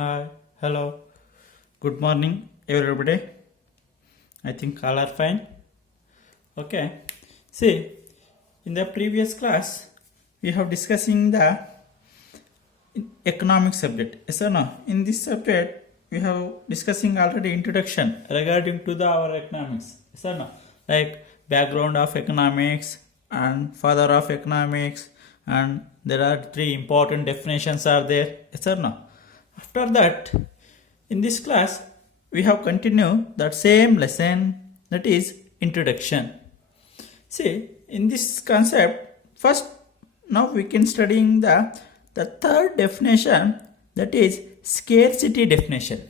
Hi, hello, good morning, everybody. I think all are fine. Okay, see, in the previous class, we have discussing the economic subject. Yes or no? In this subject, we have discussing already introduction regarding to the our economics. Yes or no? Like background of economics and father of economics, and there are three important definitions are there. Yes or no? After that, in this class, we have continued that same lesson, that is introduction. See, in this concept, first now we can studying the third definition, that is scarcity definition.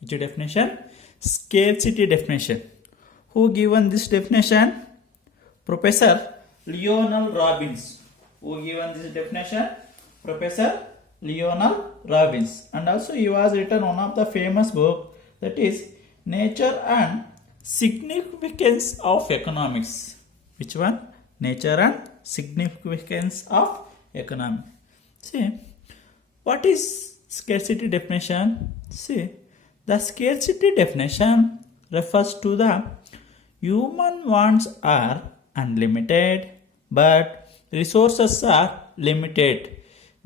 Which definition? Scarcity definition. Who given this definition? Professor Lionel Robbins. Who given this definition? Professor Lionel Robbins. And also he was written one of the famous book, that is Nature and Significance of Economics. Which one? Nature and Significance of Economics. See, what is scarcity definition? See, the scarcity definition refers to the human wants are unlimited but resources are limited.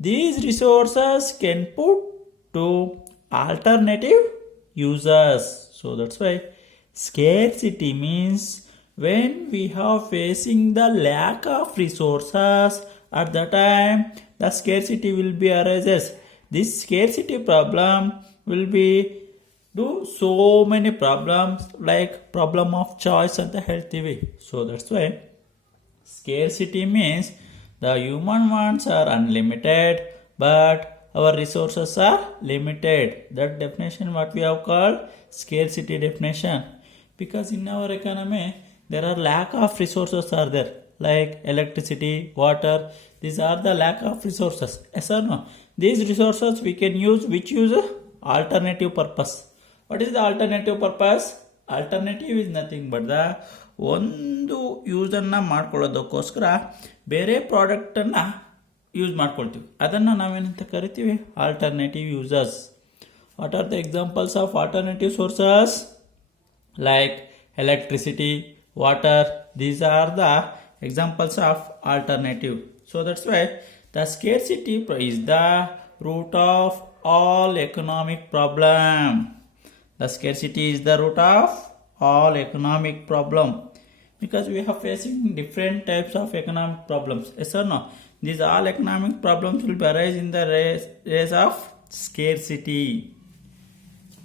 These resources can put to alternative users. So that's why scarcity means when we are facing the lack of resources, at the time the scarcity will be arises. This scarcity problem will be do so many problems, like problem of choice and the healthy way. So that's why scarcity means the human wants are unlimited but our resources are limited. That definition what we have called scarcity definition. Because in our economy there are lack of resources are there, like electricity, water. These are the lack of resources. Yes or no? These resources we can use which use alternative purpose. What is the alternative purpose? Alternative is nothing but the ಒಂದು ಯೂಸನ್ನು ಮಾಡ್ಕೊಳ್ಳೋದಕ್ಕೋಸ್ಕರ ಬೇರೆ ಪ್ರಾಡಕ್ಟನ್ನು use ಮಾಡ್ಕೊಳ್ತೀವಿ. ಅದನ್ನು ನಾವೇನಂತ ಕರಿತೀವಿ? Alternative users. What are the examples of alternative sources? Like electricity, water. These are the examples of alternative. So that's why the scarcity is the root of all economic problem. The scarcity is the root of all economic problem, because we are facing different types of economic problems. Yes or no? These all economic problems will be arise in the race of scarcity.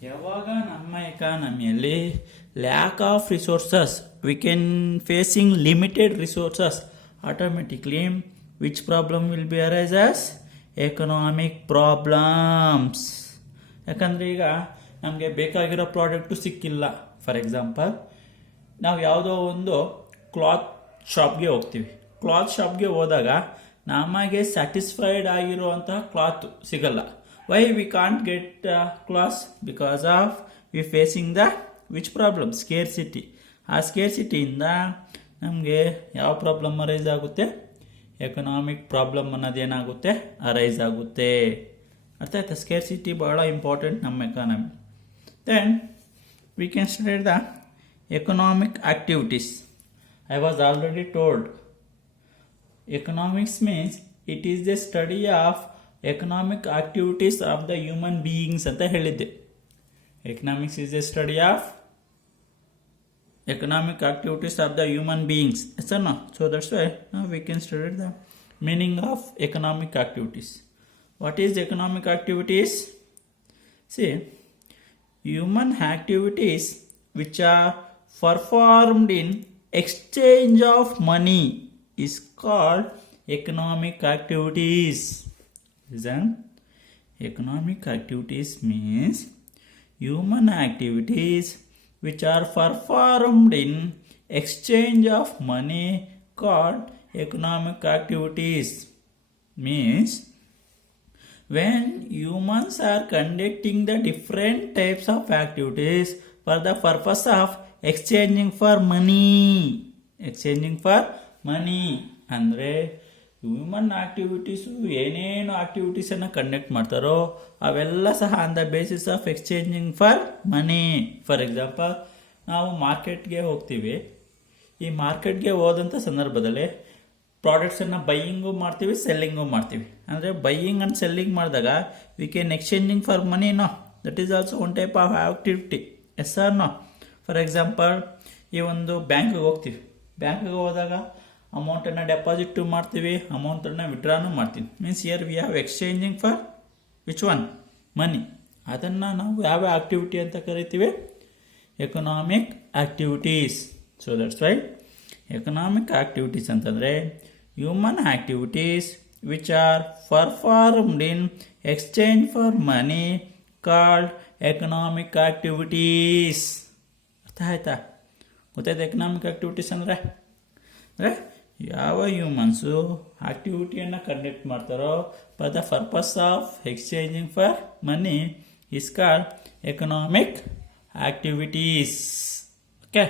ಯಾವಾಗ ನಮ್ಮ ಎಕಾನಮಿಯಲ್ಲಿ lack of resources, we can facing limited resources, automatically which problem will be arise as economic problems. ಯಾಕಂದರೆ ಈಗ ನಮಗೆ ಬೇಕಾಗಿರೋ product ಸಿಕ್ಕಿಲ್ಲ. For example, ನಾವು ಯಾವುದೋ ಒಂದು ಕ್ಲಾತ್ ಶಾಪ್ಗೆ ಹೋಗ್ತೀವಿ. ಕ್ಲಾತ್ ಶಾಪ್ಗೆ ಹೋದಾಗ ನಮಗೆ ಸ್ಯಾಟಿಸ್ಫೈಡ್ ಆಗಿರುವಂತಹ ಕ್ಲಾತ್ ಸಿಗಲ್ಲ. Why we can't get clothes? Because of we facing the which problem? Scarcity. ಆ ಸ್ಕೇರ್ಸಿಟಿಯಿಂದ ನಮಗೆ ಯಾವ ಪ್ರಾಬ್ಲಮ್ ಅರೈಸ್ ಆಗುತ್ತೆ? ಎಕನಾಮಿಕ್ ಪ್ರಾಬ್ಲಮ್ ಅನ್ನೋದೇನಾಗುತ್ತೆ? ಅರೈಸ್ ಆಗುತ್ತೆ. ಅರ್ಥ ಆಯ್ತಾ? ಸ್ಕೇರ್ಸಿಟಿ ಬಹಳ ಇಂಪಾರ್ಟೆಂಟ್ ನಮ್ಮ ಎಕಾನಮಿ. Then we can study the economic activities. I was already told economics means it is the study of economic activities of the human beings ಅಂತ ಹೇಳಿದ್ದೆ. economics is the study of economic activities of the human beings. Yes or no? So that's why now we can study the meaning of economic activities. What is economic activities? See, human activities which are performed in exchange of money is called economic activities. Listen, economic activities means human activities which are performed in exchange of money called economic activities. Means when humans are conducting the different types of activities for the purpose of exchanging for money. Exchanging for ಮನಿ ಅಂದರೆ human activities ಏನೇನು ಆಕ್ಟಿವಿಟೀಸನ್ನು conduct ಮಾಡ್ತಾರೋ ಅವೆಲ್ಲ ಸಹ on the basis of exchanging for money. For example, ನಾವು ಮಾರ್ಕೆಟ್ಗೆ ಹೋಗ್ತೀವಿ. ಈ ಮಾರ್ಕೆಟ್ಗೆ ಹೋದಂಥ ಸಂದರ್ಭದಲ್ಲಿ ಪ್ರಾಡಕ್ಟ್ಸನ್ನು ಬೈಯಿಂಗು ಮಾಡ್ತೀವಿ, ಸೆಲ್ಲಿಂಗು ಮಾಡ್ತೀವಿ. ಅಂದರೆ ಬೈಯಿಂಗ್ ಆ್ಯಂಡ್ ಸೆಲ್ಲಿಂಗ್ ಮಾಡಿದಾಗ we can exchanging for money. No, that is also one type of activity. Yes or no? For example, ಈ ಒಂದು ಬ್ಯಾಂಕ್ಗೆ ಹೋಗ್ತೀವಿ. ಬ್ಯಾಂಕ್ಗೆ ಹೋದಾಗ ಅಮೌಂಟನ್ನು ಡೆಪಾಸಿಟ್ ಮಾಡ್ತೀವಿ, ಅಮೌಂಟನ್ನು ವಿಡ್ರಾನು ಮಾಡ್ತೀವಿ. Means here we have exchanging for which one? Money. ಅದನ್ನು ನಾವು ಯಾವ ಆಕ್ಟಿವಿಟಿ ಅಂತ ಕರಿತೀವಿ? Economic activities. So that's why economic activities ಅಂತಂದರೆ human activities which are performed in exchange for money called economic activities. ಅರ್ಥ ಆಯ್ತಾ? ಗೊತ್ತಾಯ್ತು ಎಕನಾಮಿಕ್ ಆಕ್ಟಿವಿಟೀಸ್ ಅಂದರೆ ಯಾವ ಹ್ಯೂಮನ್ಸು ಆಕ್ಟಿವಿಟಿಯನ್ನು ಕಂಡಕ್ಟ್ ಮಾಡ್ತಾರೋ for the purpose of exchanging for money is called economic activities. Okay.